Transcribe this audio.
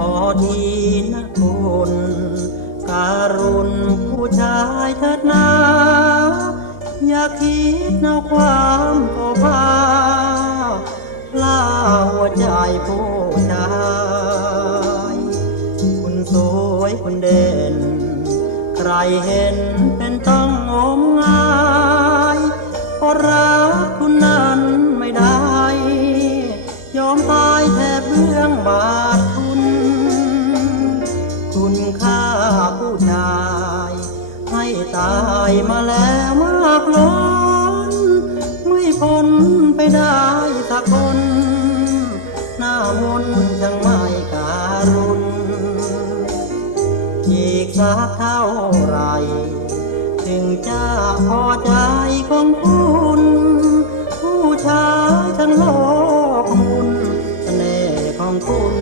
ขอทีนะคุณการุณผู้ชายเถิดนาอย่าคิดเอาความโกภาล่าหัวใจผู้ชายคุณสวยคุณเด่น ใครเห็นเป็นต้องงมงายเพราะรักคุณนั้นไม่ได้ ยอมตายแทบเบื้องบา ให้ตายมาแล้วมากล้น ไม่พ้นไปได้สักคน หน้ามนจังไม่การุณอีกสักเท่าไร ถึงจะพอใจของคุณ ผู้ชายทั้งโลกมุนเสน่ห์ของคุณ